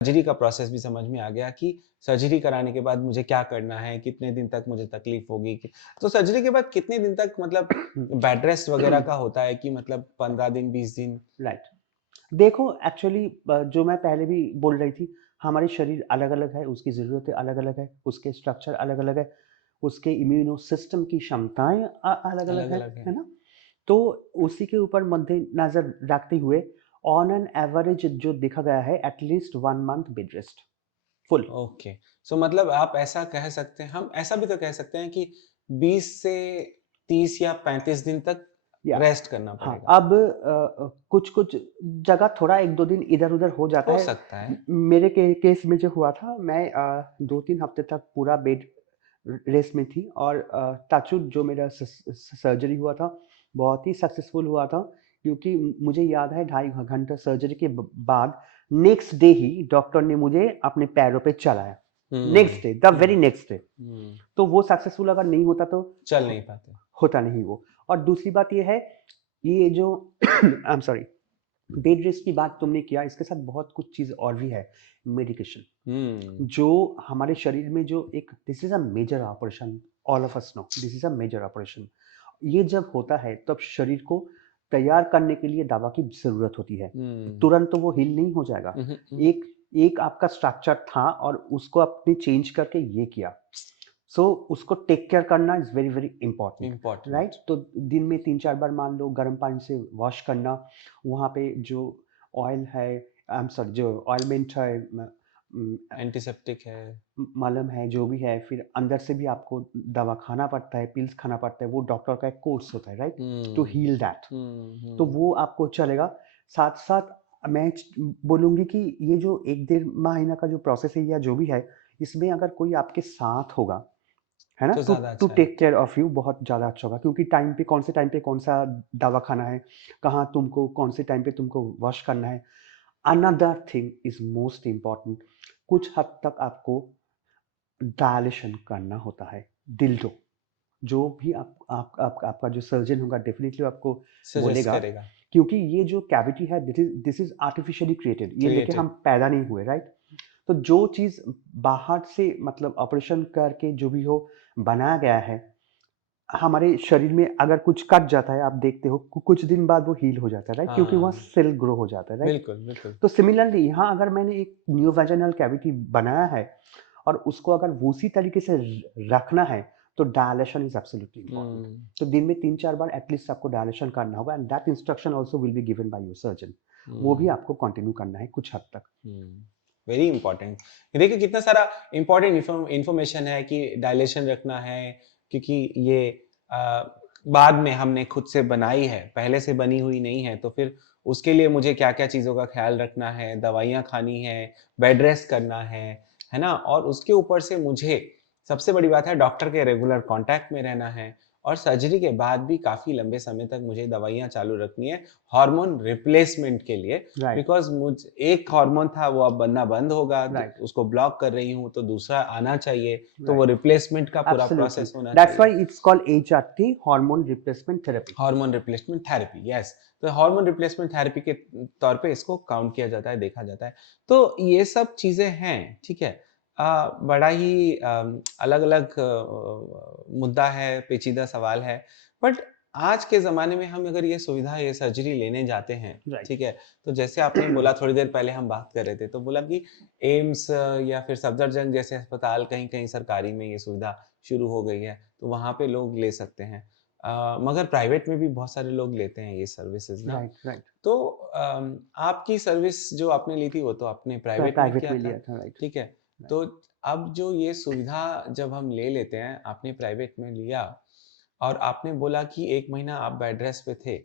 Surgery का process भी समझ में आ गया कि सर्जरी कराने के बाद मुझे क्या करना है, कितने दिन तक मुझे तकलीफ होगी। तो सर्जरी के बाद कितने दिन तक मतलब बेड रेस्ट वगैरह का होता है कि मतलब 15 दिन, 20 दिन? राइट। देखो एक्चुअली जो मैं पहले भी बोल रही थी, हमारे शरीर अलग-अलग है, उसकी ज़रूरतें अलग-अलग है, उसके स्ट्रक्चर अलग-अलग है, उसके इम्यूनो सिस्टम की क्षमताएँ अलग-अलग अलग-अलग है। है ना? तो उसी के ऊपर मद्देनज़र रखते हुए ऑन एन एवरेज जो देखा गया है at least 1 month bed rest, full. Okay. So मतलब आप ऐसा कह सकते हैं, हम ऐसा भी तो कह सकते हैं कि 20 से 30 या 35 दिन तक या रेस्ट करना हाँ, पड़ेगा। अब कुछ-कुछ जगह थोड़ा 1-2 दिन इधर-उधर हो जाता हो है। सकता है। मेरे केस में जो हुआ था, मैं 2-3 हफ्ते तक पूरा बेड रेस्ट में थी और टच वुड जो मेरा सर्जरी हुआ था, बहुत ही सक्सेसफुल हुआ था, क्योंकि मुझे याद है 2.5 घंटा सर्जरी के बाद नेक्स्ट डे ही डॉक्टर ने मुझे अपने पैरों पे चलाया। Hmm, next day, the very hmm, next day. Hmm. तो वो सक्सेसफुल अगर नहीं होता तो चल हो नहीं पाते। होता नहीं वो। और दूसरी बात ये है, ये जो I am sorry, bed rest की बात तुमने किया, इसके साथ बहुत कुछ चीज़ और भी है। मेडिकेशन, हुँ, जो हमारे शरीर में जो एक this is a major operation, all of us know this is a major operation. ये जब होता है तब शरीर को तैयार करने के लिए दवा की ज़रूरत होती है। हुँ। तुरंत तो वो हील नहीं हो जाएगा। उहुँ, उहुँ। एक एक आपका स्ट्रक्चर था और उसको आपने चेंज करके ये किया। सो उसको टेक केयर करना is very, very important, right? Important. तो दिन में 3-4 बार मान लो गर्म पानी से वॉश करना, वहाँ पे जो ऑयल है, आई एम सॉरी, जो ऑइंटमेंट है, उम, एंटीसेप्टिक है। मलहम है, जो भी है, फिर अंदर से भी आपको दवा खाना पड़ता है, पिल्स खाना पड़ता है, वो डॉक्टर का एक कोर्स होता है, right? To hmm, heal that. Hmm, तो हुँ। वो आपको चलेगा। साथ-साथ मैं बोलूँगी कि ये जो 1 डेढ़ महीना का जो प्रोसेस है या जो भी है, इसमें अगर कोई आपके साथ होगा, है ना? तो टू ज़्यादा टू अच्छा है। टेक केयर ऑफ यू, बहुत ज़्यादा अच्छा होगा, क्योंकि टाइम पे कौन-सा दवा खाना है, कहाँ तुमको कौन से टाइम पे तुमको वॉश करना है। Another thing is most important, कुछ हद तक आपको डायलेशन करना होता है, डिल्डो। जो भी आपका जो सर्जन होगा डेफ़िनिटली आपको सजेस्ट बोलेगा, करेगा। क्योंकि ये जो कैविटी है दिस इज़ आर्टिफ़िशियली क्रिएटेड, ये लेके हम क्रिएटेड। पैदा नहीं हुए, राइट? तो जो चीज़ बाहर से मतलब ऑपरेशन करके जो भी हो बनाया गया है, हमारे शरीर में अगर कुछ कट जाता है, आप देखते हो कुछ दिन बाद वो हील हो जाता है, राइट? क्योंकि वहाँ हाँ, सेल ग्रो हो जाता है, राइट? बिल्कुल, बिल्कुल। तो सिमिलरली यहाँ अगर मैंने एक नियोवाजिनल कैविटी बनाया है और उसको अगर उसी तरीके से रखना है, तो डायलेशन इज़ एब्सोल्यूटली इम्पोर्टेंट। हुँ, तो दिन में 3-4 बार एटलीस्ट आपको डायलेशन करना होगा, and that instruction also will be given by your surgeon. वो भी हुँ, आपको कंटिन्यू करना है कुछ हद तक। हुँ। Very important. देखिए कितना सारा इम्पोर्टेंट इन्फॉर्मेशन है कि डायलेशन रखना है, क्योंकि ये बाद में हमने खुद से बनाई है, पहले से बनी हुई नहीं है, तो फिर उसके लिए मुझे क्या-क्या चीज़ों का ख़्याल रखना है, दवाइयाँ खानी है, बेड रेस्ट करना है ना? और उसके ऊपर से मुझे सबसे बड़ी बात है डॉक्टर के रेगुलर कॉन्टैक्ट में रहना है और सर्जरी के बाद भी काफ़ी लंबे समय तक मुझे दवाइयाँ चालू रखनी है, हार्मोन रिप्लेसमेंट के लिए। राइट, बिकॉज़ एक हार्मोन था वो अब बनना बंद होगा, राइट, उसको ब्लॉक कर रही हूँ, तो दूसरा आना चाहिए, तो वो राइट। रिप्लेसमेंट का पूरा एब्सोल्युटली। प्रोसेस होना दैट्स चाहिए। Why it's called HRT, hormone replacement therapy. Hormone replacement therapy, yes. तो हार्मोन रिप्लेसमेंट थेरेपी के तौर पे इसको काउंट किया जाता है, देखा जाता है। तो ये सब चीज़ें हैं, ठीक है। बड़ा ही अलग-अलग मुद्दा है, पेचीदा सवाल है। बट आज के ज़माने में हम अगर ये सुविधा, ये सर्जरी लेने जाते हैं, राइट, ठीक है। तो जैसे आपने बोला थोड़ी देर पहले हम बात कर रहे थे, तो बोला कि एम्स या फिर सफदरजंग जैसे अस्पताल कहीं-कहीं सरकारी में ये सुविधा शुरू हो गई है, तो वहाँ पे लोग ले सकते हैं। मगर प्राइवेट में भी बहुत सारे लोग लेते हैं ये सर्विसेज़ ना। Right, right. तो आपकी सर्विस जो आपने ली थी वो तो आपने प्राइवेट में प्राइवेट किया में था, लिया था, राइट, ठीक है। राइट। तो अब जो ये सुविधा जब हम ले लेते हैं, आपने प्राइवेट में लिया और आपने बोला कि 1 महीना आप बेड रेस्ट पे थे,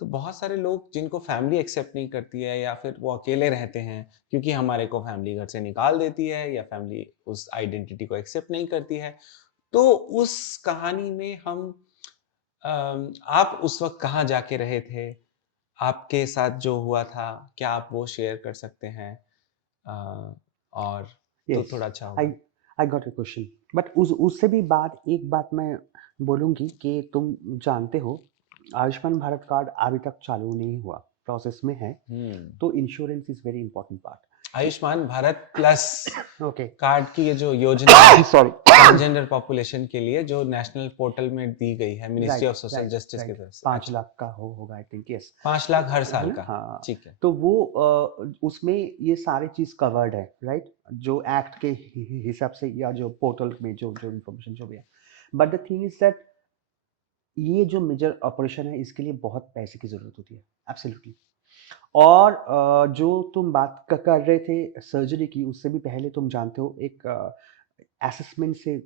तो बहुत सारे लोग जिनको फैमिली एक्सेप्ट नहीं करती है या फिर वो अकेले रहते हैं, क्योंकि हमारे को फैमिली घर से निकाल देती है या फैमिली उस आइडेंटिटी को एक्सेप्ट नहीं करती है। तो उस कहानी में हम आप उस वक़्त कहाँ जाके रहे थे? आपके साथ जो हुआ था, क्या आप वो शेयर कर सकते हैं? अ, और तो यस, थोड़ा अच्छा आई होगा। I got your question. But उस उससे भी एक बात मैं बोलूँगी कि तुम जानते हो, आयुष्मान भारत कार्ड अभी तक चालू नहीं हुआ, प्रोसेस में है। हुँ, तो insurance is very important part. Ayushman Bharat plus okay card की ये जो योजना है सॉरी ट्रांसजेंडर पॉपुलेशन के लिए, जो नेशनल पोर्टल में दी गई है ministry right of social right justice की राइट तरफ से। 5 लाख अच्छा, का होगा आई थिंक यस 5 लाख हर है साल ना का। हाँ ठीक है। तो वो उसमें ये सारी चीज कवर्ड है राइट जो एक्ट के हिसाब से या जो पोर्टल में जो जो इन्फॉर्मेशन जो भी है but the thing is that ये जो मेजर ऑपरेशन है इसके लिए बहुत पैसे की जरूरत होती है एब्सोल्युटली और जो तुम बात कर रहे थे सर्जरी की उससे भी पहले तुम जानते हो एक असेसमेंट से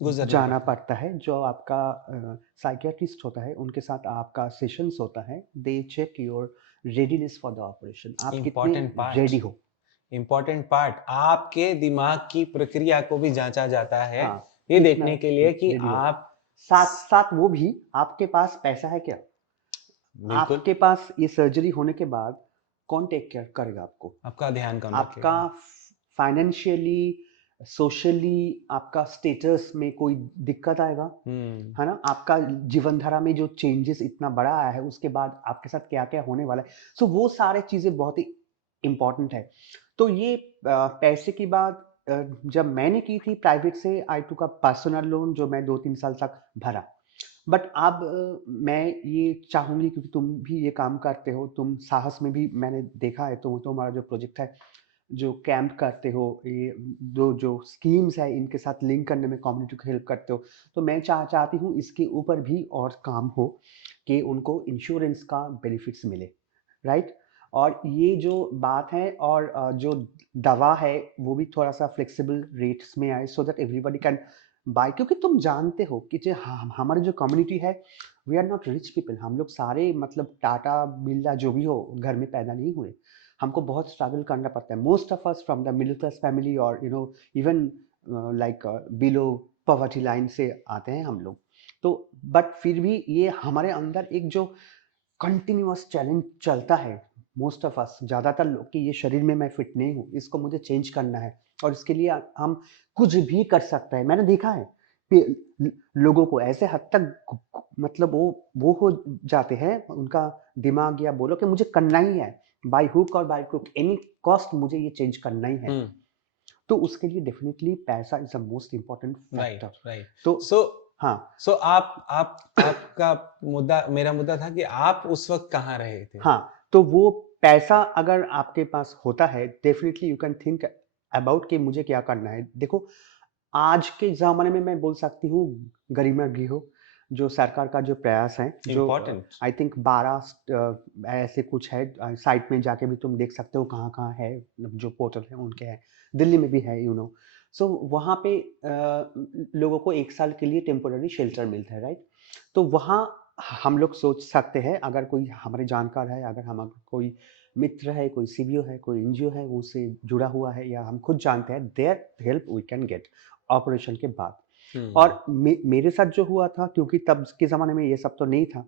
गुजरना जाना पड़ता है। पड़ता है जो आपका साइकियाट्रिस्ट होता है उनके साथ आपका सेशंस होता है they check your readiness for the operation आप कितने इम्पोर्टेंट पार्ट, रेडी हो इम्पोर्टेंट पार्ट, आपके दिमाग की प्रक्रिया को भी जांचा जाता है, हाँ ये कितना देखने के लिए कि रेडी हो आप साथ साथ वो भी आपके पास पैसा है क्या बिल्कुल, आपके पास ये सर्जरी होने के बाद कौन टेक केयर करेगा आपको आपका ध्यान कौन आपका रखेगा? फाइनेंशियली सोशली आपका स्टेटस में कोई दिक्कत आएगा हम्म, है ना आपका जीवन धारा में जो चेंजेस इतना बड़ा आया है उसके बाद आपके साथ क्या क्या होने वाला है सो वो सारे चीजें बहुत ही इम्पोर्टेंट है तो ये पैसे की बात जब मैंने की थी प्राइवेट से आई टू का पर्सनल लोन जो मैं 2-3 साल तक भरा बट अब मैं ये चाहूंगी क्योंकि तुम भी ये काम करते हो तुम साहस में भी मैंने देखा है तो तुम्हारा जो प्रोजेक्ट है जो कैंप करते हो ये दो जो स्कीम्स है इनके साथ लिंक करने में कम्युनिटी को हेल्प करते हो तो मैं चाहती हूँ इसके ऊपर भी और काम हो कि उनको इंश्योरेंस का बेनिफिट्स मिले राइट और ये जो बात है और जो दवा है वो भी थोड़ा सा फ्लेक्सिबल रेट्स में आए so that everybody can buy क्योंकि तुम जानते हो कि जो हमारी जो कम्युनिटी है we are not rich people हम लोग सारे मतलब टाटा बिरला जो भी हो घर में पैदा नहीं हुए हमको बहुत स्ट्रगल करना पड़ता है most of us from the middle class family और you know even like below poverty line से आते हैं हम लोग तो बट फिर भी ये हमारे अंदर एक जो कंटिन्यूअस चैलेंज चलता है मोस्ट ऑफ अस ज़्यादातर लोग कि ये शरीर में मैं फिट नहीं हूँ इसको मुझे चेंज करना है और इसके लिए हम कुछ भी कर सकते हैं मैंने देखा है कि लोगों को ऐसे हद तक मतलब वो हो जाते हैं उनका दिमाग या बोलो कि मुझे करना ही है बाय हुक और बाय क्रुक एनी कॉस्ट मुझे ये चेंज करना ही है तो उसके लिए डेफिनेटली पैसा is the most important right, factor right. तो सो हाँ सो आपका मुद्दा, मेरा मुद्दा था कि आप उस वक्त कहाँ रहे थे? हाँ तो वो पैसा अगर आपके पास होता है definitely you can think about कि मुझे क्या करना है देखो आज के ज़माने में मैं बोल सकती हूँ गरिमा गृह जो सरकार का जो प्रयास है जो इम्पोर्टेंट। आई थिंक 12 ऐसे कुछ है साइट में जाके भी तुम देख सकते हो कहाँ कहाँ है जो पोर्टल है उनके हैं दिल्ली में भी है यू नो सो वहाँ पे लोगों को 1 साल के लिए टेम्पोररी शेल्टर मिलता है राइट तो वहाँ हम लोग सोच सकते हैं अगर कोई हमारे जानकार है अगर हम कोई मित्र है कोई सीबीओ है कोई एनजीओ है वो उससे जुड़ा हुआ है या हम खुद जानते हैं there help we can get operation के बाद और मेरे साथ जो हुआ था क्योंकि तब के ज़माने में ये सब तो नहीं था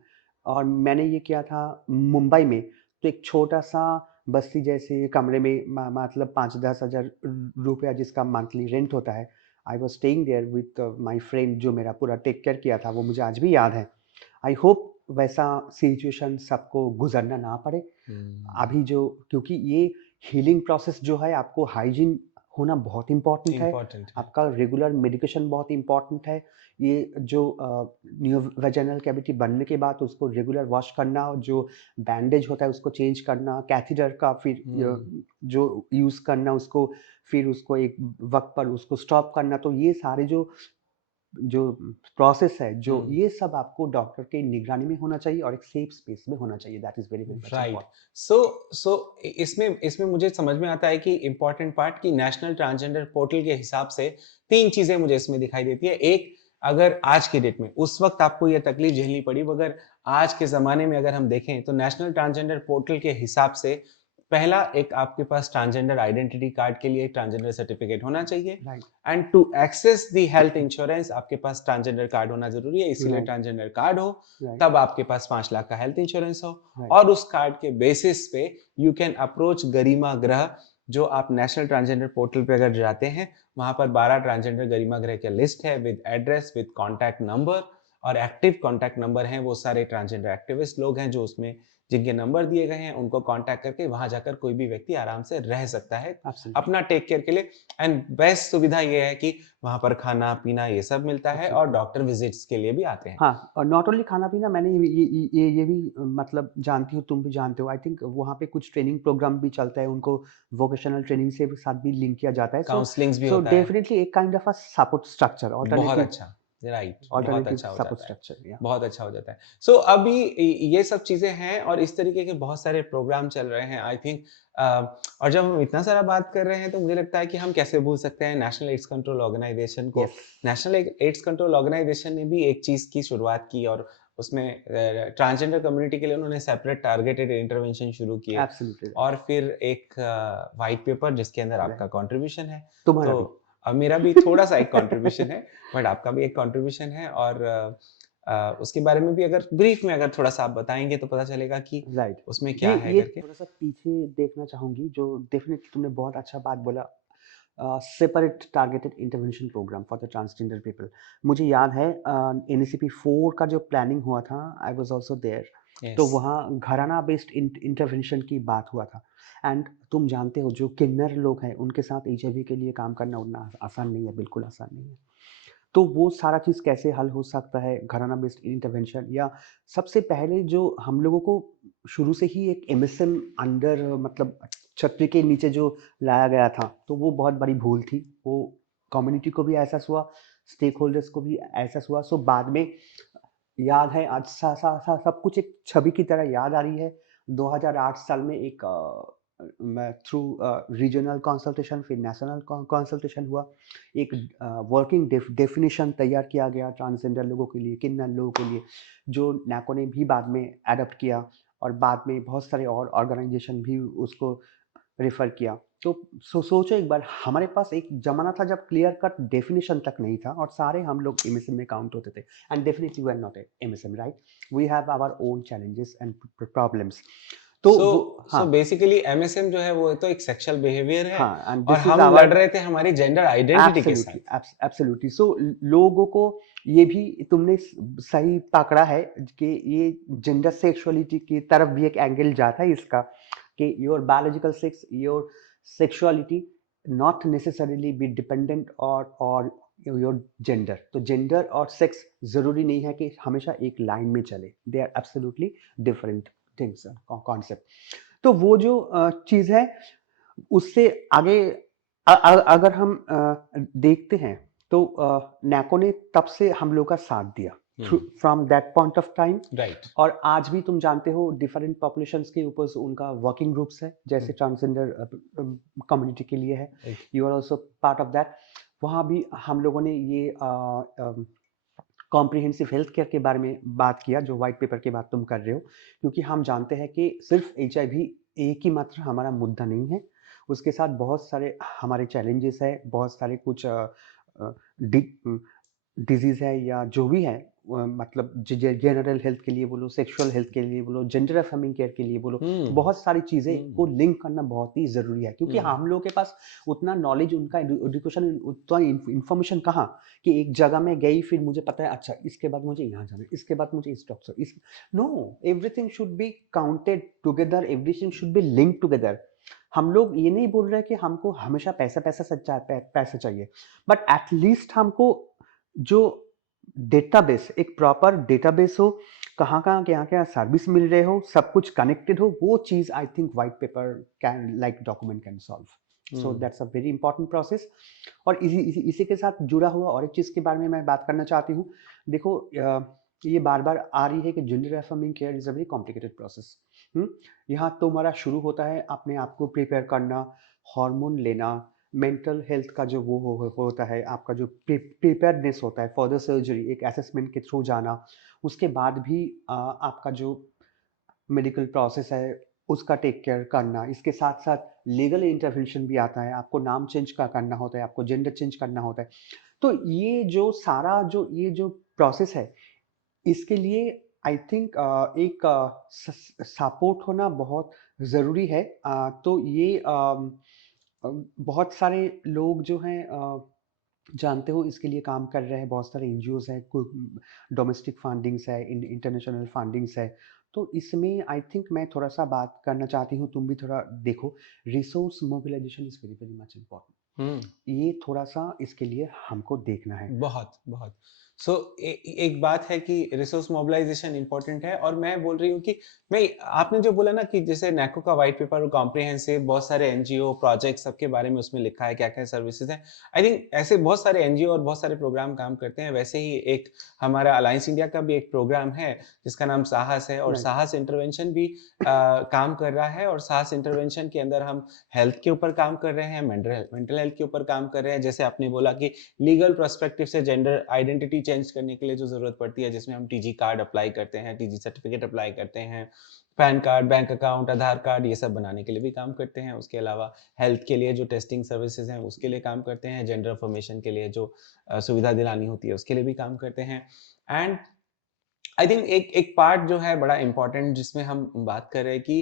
और मैंने ये किया था मुंबई में तो एक छोटा सा बस्ती जैसे कमरे में मतलब 5-10 हज़ार रुपया जिसका मंथली रेंट होता है I was staying there with my friend जो मेरा पूरा टेक केयर किया था वो मुझे आज भी याद है आई होप वैसा सिचुएशन सबको गुजरना ना पड़े अभी जो क्योंकि ये हीलिंग प्रोसेस जो है आपको हाइजीन होना बहुत इम्पोर्टेंट है इम्पोर्टेंट है। आपका रेगुलर मेडिकेशन बहुत इम्पोर्टेंट है ये जो न्यू वेजाइनल कैविटी बनने के बाद उसको रेगुलर वॉश करना और जो बैंडेज होता है उसको चेंज करना कैथीटर का फिर जो यूज़ करना उसको फिर उसको एक वक्त पर उसको स्टॉप करना तो ये सारे जो प्रोसेस है जो ये सब आपको डॉक्टर के निगरानी में होना चाहिए और एक सेफ स्पेस में होना चाहिए that is very very much right. Important so इसमें इसमें मुझे समझ में आता है कि इम्पोर्टेंट पार्ट कि नेशनल ट्रांसजेंडर पोर्टल के हिसाब से 3 चीजें मुझे इसमें दिखाई देती है। एक, अगर आज की डेट में उस वक्त आपको ये तकलीफ झेलनी पड़ी, मगर आज के ज़माने में अगर हम देखें तो नेशनल ट्रांसजेंडर पोर्टल के हिसाब से पहला, एक आपके पास ट्रांसजेंडर आइडेंटिटी कार्ड के लिए ट्रांसजेंडर सर्टिफिकेट होना चाहिए, right and to access the health insurance आपके पास ट्रांसजेंडर कार्ड होना ज़रूरी है, इसीलिए राइट ट्रांसजेंडर कार्ड हो, राइट तब आपके पास 5 लाख का हेल्थ इंश्योरेंस हो। राइट और उस कार्ड के बेसिस पे यू कैन अप्रोच गरिमा ग्रह, जो आप नेशनल ट्रांसजेंडर पोर्टल पे अगर जाते हैं, वहां पर 12 ट्रांसजेंडर गरिमा ग्रह की लिस्ट है with address, with contact number, और एक्टिव कॉन्टैक्ट नंबर हैं वो सारे ट्रांसजेंडर एक्टिविस्ट लोग हैं जो उसमें जिनके नंबर दिए गए हैं उनको कॉन्टैक्ट करके वहाँ जाकर कोई भी व्यक्ति आराम से रह सकता है, एब्सोल्युटली, अपना टेक केयर के लिए। एंड बेस्ट सुविधा ये है कि वहाँ पर खाना-पीना ये सब मिलता है और एब्सोल्युटली। डॉक्टर विज़िट्स के लिए भी आते हैं। हाँ, और नॉट ओनली खाना-पीना मैंने ये भी मतलब जानती हूँ, तुम भी जानते हो, आई थिंक वहाँ पे कुछ ट्रेनिंग प्रोग्राम भी चलता है, उनको वोकेशनल ट्रेनिंग से भी साथ भी लिंक किया जाता है। काउंसलिंग्स भी सो होता है। डेफिनिटली एक kind of a support structure, बहुत अच्छा, राइट, बहुत अल्टरनेटिव अच्छा हो सपोर्ट जाता है, स्ट्रक्चर या बहुत अच्छा हो जाता है। सो अभी ये सब चीज़ें हैं और इस तरीके के बहुत सारे प्रोग्राम चल रहे हैं आई थिंक और जब हम इतना सारा बात कर रहे हैं तो मुझे लगता है कि हम कैसे भूल सकते हैं नेशनल एड्स कंट्रोल ऑर्गेनाइजेशन को। Yes, National AIDS Control Organisation ने भी एक चीज़ की शुरुआत की और उसमें ट्रांसजेंडर कम्युनिटी के लिए उन्होंने सेपरेट टारगेटेड इंटरवेंशन शुरू किए एब्सोल्युटली और राइट, फिर एक व्हाइट पेपर जिसके अंदर आपका राइट। कंट्रीब्यूशन है। तुम्हारा तो भी। अब मेरा भी थोड़ा-सा एक कंट्रीब्यूशन है, बट आपका भी एक कंट्रीब्यूशन है और उसके बारे में भी अगर ब्रीफ में अगर थोड़ा-सा आप बताएँगे तो पता चलेगा कि राइट। उसमें ये क्या है ये करके? थोड़ा-सा पीछे देखना चाहूँगी, जो डेफिनिटली तुमने बहुत अच्छा बात बोला। Separate targeted intervention programme for the transgender people. मुझे याद है एनईसीपी 4 का जो प्लानिंग हुआ था, आई वाज़ आल्सो देयर। तो यस। वहाँ घराना बेस्ड इंटरवेंशन की बात हुआ था। एंड तुम जानते हो जो किन्नर लोग हैं, उनके साथ एचआईवी के लिए काम करना उतना आसान नहीं है, बिल्कुल आसान नहीं है। तो वो सारा चीज़ कैसे हल हो सकता है, घराना बेस्ड इंटरवेंशन, या सबसे पहले जो हम लोगों को शुरू से ही एक एमएसएम अंडर मतलब छतरी के नीचे जो लाया गया था, तो वो बहुत बड़ी भूल थी। वो कम्युनिटी को भी एहसास हुआ, स्टेक होल्डर्स को भी एहसास हुआ। सो बाद में याद है, आज सा सा सा सब कुछ एक छवि की तरह याद आ रही है। 2008 साल में एक मैं थ्रू रीजनल कंसल्टेशन, फिर नेशनल कंसल्टेशन हुआ। एक वर्किंग डेफिनिशन तैयार किया गया ट्रांसजेंडर लोगों के लिए, किन्नर लोगों के लिए, जो नैको ने भी बाद में एडॉप्ट किया और बाद में बहुत सारे और ऑर्गेनाइजेशन भी उसको रेफर किया। तो सोचो एक बार, हमारे पास एक ज़माना था जब क्लियर कट डेफिनिशन तक नहीं था और सारे हम लोग एमएसएम में काउंट होते थे। And definitely we are not MSM, right? We have our own challenges and problems. तो सो वो सो हाँ, बेसिकली एमएसएम जो है वो तो एक सेक्सुअल बिहेवियर है हाँ, एंड और दिस इज़ हम लड़ आवर रहे थे हमारी जेंडर आइडेंटिटी के एब्सोल्युटली, साथ। एब्सोल्युटली। सो लोगों को ये भी तुमने सही पकड़ा है कि ये जेंडर सेक्सुअलिटी की तरफ भी एक एंगल जाता है इसका, कि your biological sex, your sexuality not necessarily be dependent और योर जेंडर। तो जेंडर और सेक्स जरूरी नहीं है कि हमेशा एक लाइन में चले, they are absolutely different things, concept. तो वो जो चीज़ है, उससे आगे अगर हम देखते हैं, तो नैको ने तब से हम लोग का साथ दिया hmm, from that point of time. Right. और आज भी तुम जानते हो डिफरेंट पॉपुलेशंस के ऊपर से उनका वर्किंग ग्रुप्स है, हुँ, जैसे ट्रांसजेंडर कम्युनिटी के लिए है। You are also part of that. वहाँ भी हम लोगों ने ये कॉम्प्रिहेंसिव हेल्थ केयर के बारे में बात किया, जो व्हाइट पेपर की बात तुम कर रहे हो, क्योंकि हम जानते हैं कि सिर्फ एचआईवी एक ही मात्र हमारा मुद्दा नहीं है। उसके साथ बहुत सारे हमारे चैलेंजेस है, बहुत सारे कुछ डिजीज़ है या जो भी है, मतलब जनरल हेल्थ के लिए बोलो, सेक्सुअल हेल्थ के लिए बोलो, जेंडर अफर्मिंग केयर के लिए बोलो, हुँ, बहुत सारी चीज़ें को हुँ, लिंक करना बहुत ही ज़रूरी है, क्योंकि हुँ, हम लोगों के पास उतना नॉलेज, उनका एजुकेशन, उतना इंफॉर्मेशन कहाँ, कि एक जगह में गई फिर मुझे पता है, अच्छा इसके बाद मुझे यहाँ जाना है, इसके बाद मुझे इस डॉक्टर इस no, everything should be counted together, everything should be linked together. हम लोग ये नहीं बोल रहे कि हमको हमेशा पैसा पैसा सच्चा पैसा चाहिए, बट एटलीस्ट हमको जो डेटाबेस, एक प्रॉपर डेटाबेस हो, कहाँ-कहाँ, क्या-क्या सर्विस मिल रहे हो, सब कुछ कनेक्टेड हो, वो चीज़ I think white paper can, like document can solve. So hmm, that's a very important process. और इसी के साथ जुड़ा हुआ और एक चीज़ के बारे में मैं बात करना चाहती हूँ। देखो ये बार-बार आ रही है कि gender affirming care is a very complicated process. Hmm? यहाँ तुम्हारा शुरू होता है अपने आप को प्रिपेयर करना, हार्मोन लेना, मेंटल हेल्थ का जो वो होता है, आपका जो प्रिपेयर्डनेस होता है, फर्दर सर्जरी, एक असेसमेंट के थ्रू जाना। उसके बाद भी आपका जो मेडिकल प्रोसेस है, उसका टेक केयर करना। इसके साथ-साथ लीगल इंटरवेंशन भी आता है, आपको नाम चेंज करना होता है, आपको जेंडर चेंज करना होता है। तो ये जो सारा जो ये जो प्रोसेस है, इसके लिए आई थिंक एक सपोर्ट होना बहुत ज़रूरी है। तो ये बहुत सारे लोग जो हैं जानते हो इसके लिए काम कर रहे हैं, बहुत सारे एनजीओज़ हैं, डोमेस्टिक फंडिंग्स है, इंटरनेशनल फंडिंग्स है। तो इसमें आई थिंक मैं थोड़ा-सा बात करना चाहती हूँ, तुम भी थोड़ा देखो, resource mobilisation is very, very much important. Hmm. ये थोड़ा-सा इसके लिए हमको देखना है। बहुत, बहुत। सो एक बात है कि रिसोर्स मोबिलाइज़ेशन इम्पोर्टेंट है और मैं बोल रही हूँ कि मैं आपने जो बोला ना कि जैसे नैको का व्हाइट पेपर और कॉम्प्रिहेंसिव बहुत सारे एनजीओ प्रोजेक्ट्स सबके बारे में उसमें लिखा है, क्या-क्या सर्विसेज़ हैं। आई थिंक ऐसे बहुत सारे एनजीओ और बहुत सारे प्रोग्राम काम करते हैं। वैसे ही एक हमारा अलायंस इंडिया का भी एक प्रोग्राम है, जिसका नाम साहस है और राइट, साहस इंटरवेंशन भी काम कर रहा है और साहस इंटरवेंशन के अंदर हम हेल्थ के ऊपर काम कर रहे हैं, मेंटल हेल्थ के ऊपर काम कर रहे हैं। जैसे आपने बोला कि लीगल पर्सपेक्टिव से जेंडर आइडेंटिटी चेंज करने के लिए जो ज़रूरत पड़ती है, जिसमें हम टीजी कार्ड अप्लाई करते हैं, टीजी सर्टिफिकेट अप्लाई करते हैं, पैन कार्ड, बैंक अकाउंट, आधार कार्ड ये सब बनाने के लिए भी काम करते हैं। उसके अलावा हेल्थ के लिए जो टेस्टिंग सर्विसेज़ हैं, उसके लिए काम करते हैं। जेंडर अफ़र्मेशन के लिए जो सुविधा दिलानी होती है, उसके लिए भी काम करते हैं। एंड आई थिंक एक एक पार्ट जो है बड़ा इम्पोर्टेंट जिसमें हम बात कर रहे हैं कि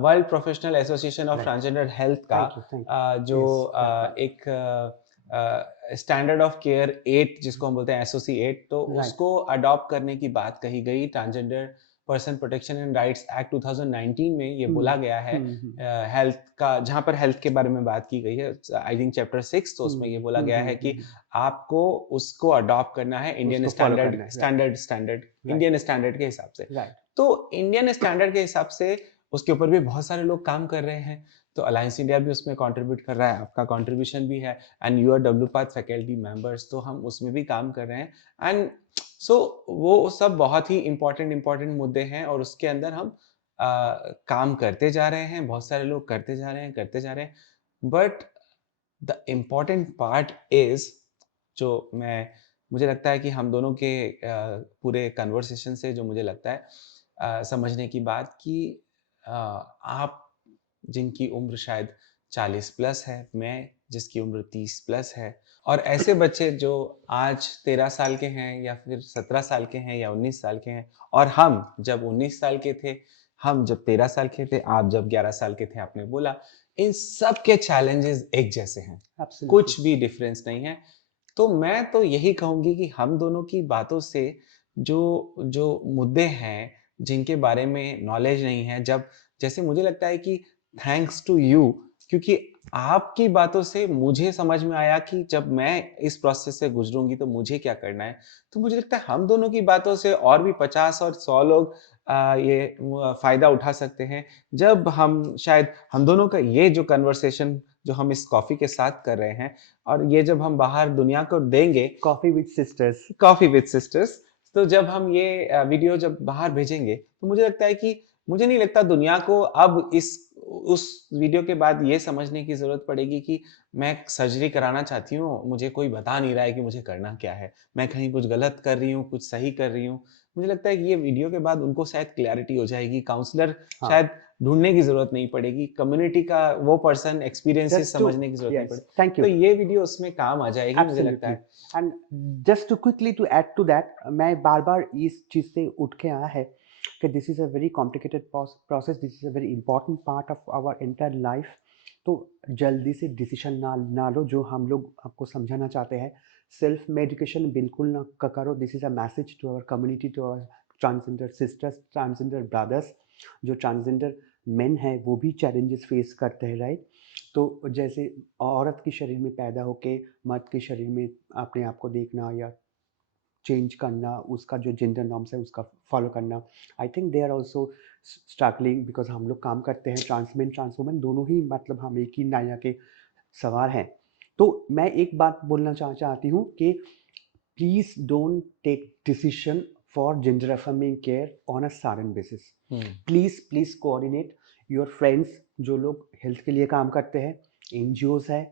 world professional association of right. Transgender health का थैंक जो यू। Yes, that one. एक स्टैंडर्ड ऑफ केयर 8 जिसको हम बोलते हैं एसओसी 8 तो राइट। उसको अडॉप्ट करने की बात कही गई transgender person protection and rights act 2019 में ये हुँ, बोला गया है हुँ, हुँ। हेल्थ का जहाँ पर हेल्थ के बारे में बात की गई है आई थिंक चैप्टर 6 तो उसमें ये हुँ, बोला हुँ, गया हुँ, है हुँ, कि हुँ। आपको उसको अडॉप्ट करना है इंडियन उसको फ़ॉलो स्टैंडर्ड करना है। Right, standard standard right, Indian standard के हिसाब से। राइट। तो इंडियन स्टैंडर्ड के हिसाब से उसके ऊपर भी बहुत सारे लोग काम कर रहे हैं। तो अलायंस इंडिया भी उसमें कंट्रीब्यूट कर रहा है, आपका कंट्रीब्यूशन भी है and you are WPATH faculty members तो हम उसमें भी काम कर रहे हैं एंड सो वो सब बहुत ही इम्पोर्टेंट मुद्दे हैं और उसके अंदर हम काम करते जा रहे हैं, बहुत सारे लोग करते जा रहे हैं। But the important part is जो मैं मुझे लगता है कि हम दोनों के पूरे कन्वर्सेशन से जो मुझे लगता है समझने की बात कि आप जिनकी उम्र शायद 40 प्लस है, मैं जिसकी उम्र 30 प्लस है और ऐसे बच्चे जो आज 13 साल के हैं या फिर 17 साल के हैं या 19 साल के हैं और हम जब 19 साल के थे, हम जब 13 साल के थे, आप जब 11 साल के थे, आपने बोला, इन सब के चैलेंजेस एक जैसे हैं, एब्सोल्युटली। कुछ भी डिफरेंस नहीं है। तो मैं तो यही कहूँगी कि हम दोनों की बातों से जो जो मुद्दे हैं, जिनके बारे में नॉलेज नहीं है, जब जैसे मुझे लगता है कि थैंक्स टू यू क्योंकि आपकी बातों से मुझे समझ में आया कि जब मैं इस प्रोसेस से गुज़रूँगी तो मुझे क्या करना है। तो मुझे लगता है हम दोनों की बातों से और भी 50 और 100 लोग ये फ़ायदा उठा सकते हैं। जब हम शायद हम दोनों का ये जो कन्वर्सेशन जो हम इस कॉफ़ी के साथ कर रहे हैं और ये जब हम बाहर दुनिया को देंगे coffee with sisters. Coffee with sisters तो जब हम ये वीडियो जब बाहर भेजेंगे तो मुझे लगता है कि मुझे नहीं लगता दुनिया को अब इस उस वीडियो के बाद ये समझने की ज़रूरत पड़ेगी कि मैं सर्जरी कराना चाहती हूँ, मुझे कोई बता नहीं रहा है कि मुझे करना क्या है। मैं कहीं कुछ गलत कर रही हूँ, कुछ सही कर रही हूँ। मुझे लगता है कि ये वीडियो के बाद उनको शायद क्लैरिटी हो जाएगी, काउंसलर हाँ। शायद ढूँढने की ज़रूरत नहीं पड़ेगी, कम्युनिटी का वो पर्सन एक्सपीरियंसेस जस्ट टू समझने की ज़रूरत नहीं यस, पड़ेगी। थैंक तो यू। ये वीडियो उसमें काम आ जाएगी मुझे लगता एब्सोल्युटली। है। And just to quickly to add to that, मैं बार-बार इस चीज़ से उठ के आया है कि this is a very complicated process, this is a very important part of our entire life. तो जल्दी से डिसीजन ना लो, जो हम लोग आपको समझाना चाहते हैं। सेल्फ मेडिकेशन बिल्कुल ना करो। This is a message to our community, to our transgender sisters, transgender brothers. जो ट्रांसजेंडर मेन है वो भी चैलेंजेस फेस करते हैं, राइट? तो जैसे औरत के शरीर में पैदा होके मर्द के शरीर में अपने आप को देखना या चेंज करना, उसका जो जेंडर नॉर्म्स है उसका फॉलो करना, I think they are also struggling, because हम लोग काम करते हैं ट्रांसमेन ट्रांस वुमेन दोनों ही, मतलब हम एक ही नाया के सवार हैं। तो मैं एक बात बोलना चाहती हूँ कि please don't take decision for gender affirming care on a sudden basis. Hmm. Please coordinate your friends जो लोग हेल्थ के लिए काम करते हैं, एनजीओज है,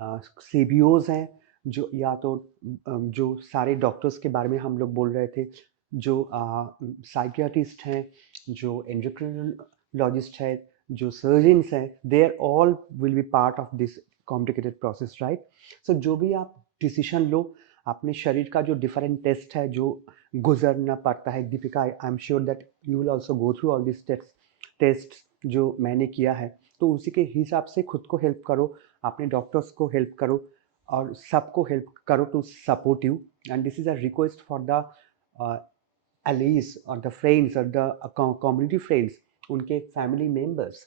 सीबीओज हैं, जो या तो जो सारे डॉक्टर्स के बारे में हम लोग बोल रहे थे, जो साइकियाट्रिस्ट हैं, जो एंडोक्रिनोलॉजिस्ट है, जो सर्जन्स हैं, they are all will be part of this complicated process, right? So जो भी आप डिसीजन लो, अपने शरीर का जो डिफरेंट टेस्ट है जो गुजरना पड़ता है, Deepika, I am sure that you will also go through all this test जो मैंने किया है। तो उसी के हिसाब से खुद को हेल्प करो, अपने डॉक्टर्स को हेल्प करो और सबको हेल्प करो to support you. And this is a request for the allies or the friends or the community friends, उनके फैमिली मेंबर्स,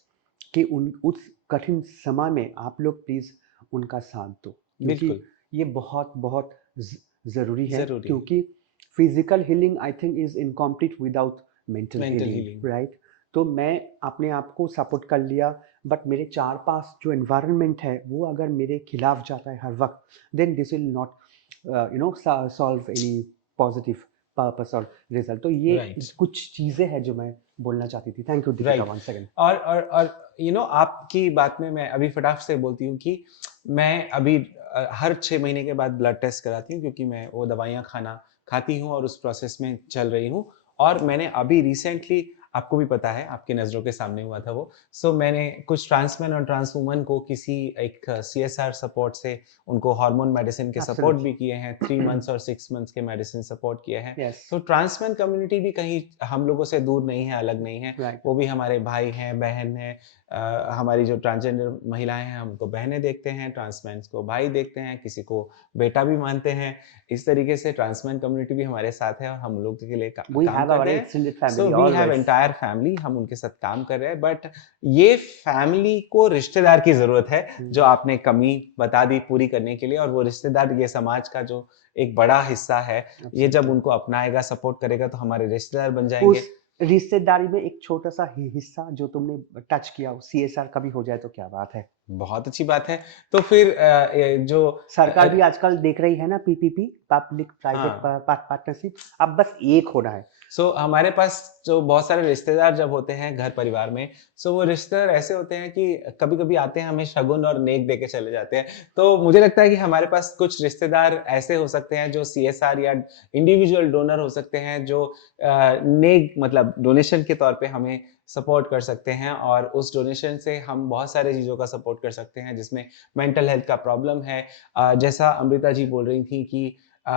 कि उन उस कठिन समय में आप लोग प्लीज़ उनका साथ दो, क्योंकि बिल्कुल, ये बहुत बहुत ज़रूरी है, ज़रूरी है। क्योंकि physical healing I think is incomplete without mental mental healing, healing, right? तो मैं अपने आप को सपोर्ट कर लिया, बट मेरे चार पास जो एनवायरनमेंट है वो अगर मेरे खिलाफ जाता है हर वक्त, then this will not solve any positive purpose और रिजल्ट। तो ये राइट, कुछ चीज़ें हैं जो मैं बोलना चाहती थी। Thank you Deepika, right. One second. और आपकी बात में मैं अभी फटाक से बोलती हूँ कि मैं अभी हर 6 महीने के बाद ब्लड टेस्ट कराती हूँ, क्योंकि मैं वो दवाइयाँ खाती हूँ और उस प्रोसेस में चल रही हूँ। और मैंने अभी रिसेंटली, आपको भी पता है, आपकी नज़रों के सामने हुआ था वो। सो मैंने कुछ ट्रांसमैन और ट्रांस वुमन को किसी एक सीएसआर सपोर्ट से उनको हार्मोन मेडिसिन के सपोर्ट भी किए हैं, 3 मंथ्स और 6 मंथ्स के मेडिसिन सपोर्ट किए हैं। यस, तो ट्रांसमैन कम्युनिटी भी कहीं हम लोगों से दूर नहीं है, अलग नहीं है। राइट। वो भी हमारे भाई हैं, बहन हैं। हमारी जो ट्रांसजेंडर महिलाएँ हैं, हमको बहनें देखते हैं, ट्रांसमेन्स को भाई देखते हैं, किसी को बेटा भी मानते हैं। इस तरीके से ट्रांसमेन कम्युनिटी भी हमारे साथ है और हम लोग के लिए वी काम हैव कर अवर रहे हैं। Extended so family we have always. Entire family, हम उनके साथ काम कर रहे हैं। बट ये फैमिली को रिश्तेदार की ज़रूरत है, जो आपने कमी बता दी पूरी करने के लिए। और वो रिश्तेदार ये समाज का जो एक बड़ा हिस्सा है, ये जब उनको अपनाएगा, सपोर्ट करेगा, तो हमारे रिश्तेदार बन जाएँगे। उस रिश्तेदारी में एक छोटा सा हिस्सा जो तुमने टच किया, सीएसआर का भी हो जाए तो क्या बात है। बहुत अच्छी बात है। तो फिर ये जो सरकार भी आजकल देख रही है ना, पीपीपी, पब्लिक प्राइवेट हाँ। पार्टनरशिप, अब बस एक होना है। हमारे पास जो बहुत सारे रिश्तेदार जब होते हैं घर परिवार में, वो रिश्तेदार ऐसे होते हैं कि कभी-कभी आते हैं, हमें शगुन और नेक देके चले जाते हैं। तो मुझे लगता है कि हमारे पास कुछ रिश्तेदार ऐसे हो सकते हैं जो सीएसआर या इंडिविजुअल डोनर हो सकते हैं, जो नेक मतलब डोनेशन के तौर पे हमें सपोर्ट कर सकते हैं। और उस डोनेशन से हम बहुत सारी चीज़ों का सपोर्ट कर सकते हैं, जिसमें मेंटल हेल्थ का प्रॉब्लम है। जैसा अमृता जी बोल रही थी कि अ,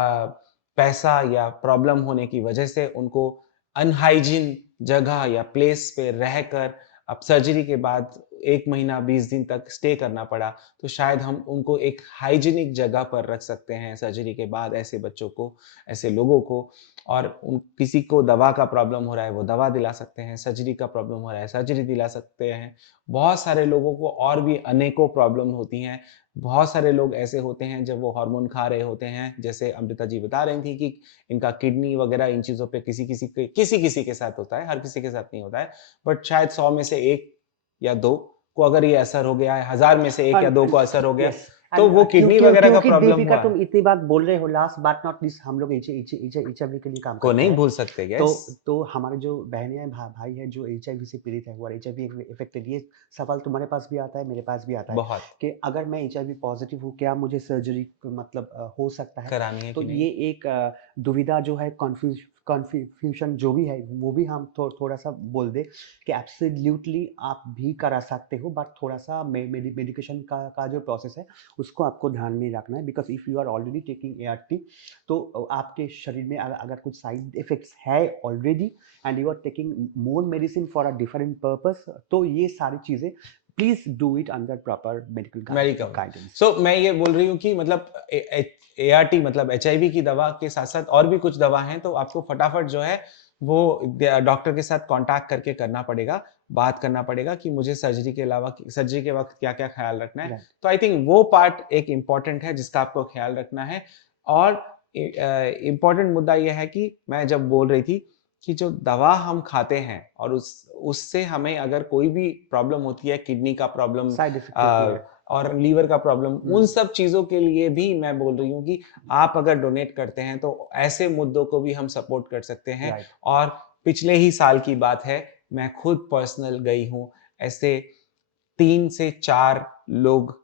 पैसा या प्रॉब्लम होने की वजह से उनको अनहाइजीन जगह या प्लेस पे रहकर अब सर्जरी के बाद 1 महीना 20 दिन तक स्टे करना पड़ा, तो शायद हम उनको एक हाइजीनिक जगह पर रख सकते हैं सर्जरी के बाद, ऐसे बच्चों को, ऐसे लोगों को। और उन किसी को दवा का प्रॉब्लम हो रहा है, वो दवा दिला सकते हैं, सर्जरी का प्रॉब्लम हो रहा है, सर्जरी दिला सकते हैं। बहुत सारे लोगों को और भी अनेकों प्रॉब्लम होती हैं। बहुत सारे लोग ऐसे होते हैं जब वो हार्मोन खा रहे होते हैं, जैसे अमृता जी बता रही थी कि इनका किडनी वगैरह इन चीज़ों पे किसी-किसी के साथ होता है, हर किसी के साथ नहीं होता है। बट शायद 100 में से 1 या 2 को अगर ये असर हो गया है, 1000 में से 1 या 2 को असर हो गया, यस, तो वो क्यों किडनी क्यों वगैरह का क्योंकि प्रॉब्लम दीपिका, हुआ तुम इतनी बात बोल रहे हो, लास्ट बट नॉट लीस्ट हम लोग एचआईवी के लिए काम को करते नहीं हैं। भूल सकते तो गैस। हमारे जो बहनें हैं, भाई है जो एचआईवी से पीड़ित है, वो एचआईवी इफेक्टेड, ये सवाल तुम्हारे पास भी आता है, मेरे पास भी आता है बहुत कि अगर मैं एचआईवी पॉजिटिव हूँ, क्या मुझे सर्जरी मतलब हो सकता है। करानी है तो कि नहीं? ये एक दुविधा जो है, कन्फ्यूजन जो भी है, वो भी हम थोड़ा सा बोल दे कि एब्सोल्युटली आप भी करा सकते हो, बट थोड़ा सा मेडिकेशन का जो प्रोसेस है उसको आपको ध्यान में रखना है, because if you are already taking ART, तो आपके शरीर में अगर कुछ साइड इफेक्ट्स है already, and you are taking more medicine for a different purpose, तो ये सारी चीज़ें please do it under proper medical medical. Guidance. मैं ये बोल रही हूँ कि मतलब एआरटी मतलब एचआईवी की दवा के साथ-साथ और भी कुछ दवा हैं, तो आपको फटाफट जो है वो डॉक्टर के साथ कॉन्टैक्ट करके करना पड़ेगा, बात करना पड़ेगा कि मुझे सर्जरी के अलावा सर्जरी के वक़्त क्या-क्या ख़्याल रखना है। राइट, तो आई थिंक वो पार्ट एक इम्पोर्टेंट है जिसका आपको ख़्याल रखना है। और इम्पोर्टेंट मुद्दा ये है कि मैं जब बोल रही थी कि जो दवा हम खाते हैं और उससे हमें अगर कोई भी प्रॉब्लम होती है, किडनी का प्रॉब्लम साइड इफेक्ट होती है। और लीवर का प्रॉब्लम, उन हम्म, सब चीज़ों के लिए भी मैं बोल रही हूँ कि आप अगर डोनेट करते हैं, तो ऐसे मुद्दों को भी हम सपोर्ट कर सकते हैं। राइट, और पिछले ही साल की बात है, मैं खुद पर्सनल गई हूँ, ऐसे 3 से 4 लोग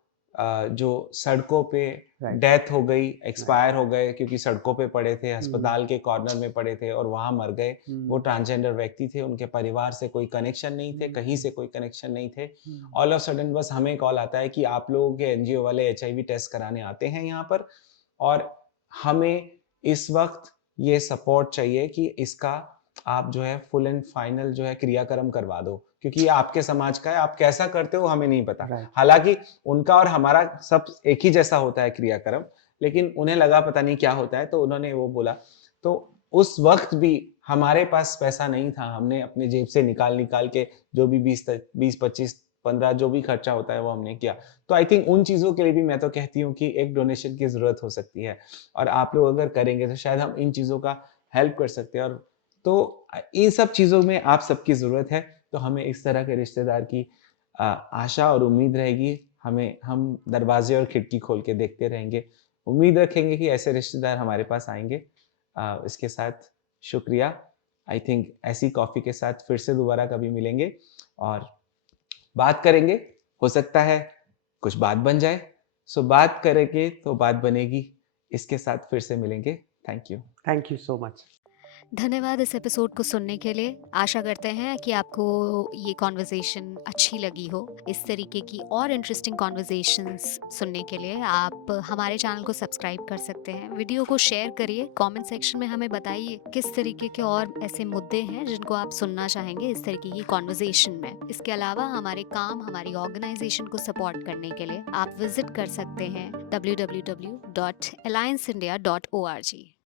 जो सड़कों पे राइट, डेथ हो गई, राइट। एक्सपायर हो गए, क्योंकि सड़कों पे पड़े थे, अस्पताल के कॉर्नर में पड़े थे और वहाँ मर गए। वो ट्रांसजेंडर व्यक्ति थे, उनके परिवार से कोई कनेक्शन नहीं थे, कहीं से कोई कनेक्शन नहीं थे। ऑल ऑफ सडन बस हमें कॉल आता है कि आप लोगों के एनजीओ वाले एचआईवी टेस्ट कराने आते हैं यहाँ पर, और हमें इस वक़्त ये सपोर्ट चाहिए कि इसका आप जो है फुल एंड फाइनल जो है क्रियाक्रम करवा दो, क्योंकि ये आपके समाज का है, आप कैसा करते हो हमें नहीं पता। राइट, हालाँकि उनका और हमारा सब एक ही जैसा होता है क्रियाक्रम, लेकिन उन्हें लगा पता नहीं क्या होता है, तो उन्होंने वो बोला। तो उस वक़्त भी हमारे पास पैसा नहीं था, हमने अपने जेब से निकाल-निकाल के जो भी 20, 25, 15 जो भी खर्चा होता है वो हमने किया। तो आई थिंक उन चीज़ों के लिए भी मैं तो कहती हूँ कि एक डोनेशन की ज़रूरत हो सकती है और आप लोग अगर करेंगे तो शायद हम इन चीज़ों का हेल्प कर सकते हैं और तो इन सब चीज़ों में आप सबकी ज़रूरत है, तो हमें इस तरह के रिश्तेदार की आशा और उम्मीद रहेगी। हम दरवाज़े और खिड़की खोल के देखते रहेंगे। उम्मीद रखेंगे कि ऐसे रिश्तेदार हमारे पास आएँगे। इसके साथ शुक्रिया। आई थिंक ऐसी कॉफ़ी के साथ फिर से दोबारा कभी मिलेंगे और बात करेंगे। हो सकता है कुछ बात बन जाए। सो बात करेंगे तो बात बनेगी। इसके साथ फिर से मिलेंगे। Thank you. Thank you so much. धन्यवाद इस एपिसोड को सुनने के लिए। आशा करते हैं कि आपको ये कॉन्वर्जेसन अच्छी लगी हो। इस तरीके की और इंटरेस्टिंग कॉन्वर्जेशंस सुनने के लिए आप हमारे चैनल को सब्सक्राइब कर सकते हैं। वीडियो को शेयर करिए, कमेंट सेक्शन में हमें बताइए किस तरीके के और ऐसे मुद्दे हैं जिनको आप सुनना चाहेंगे इस तरीके की कॉन्वर्जेसन में। इसके अलावा हमारे काम, हमारी ऑर्गेनाइजेशन को सपोर्ट करने के लिए आप विजिट कर सकते हैं www.allianceindia.org।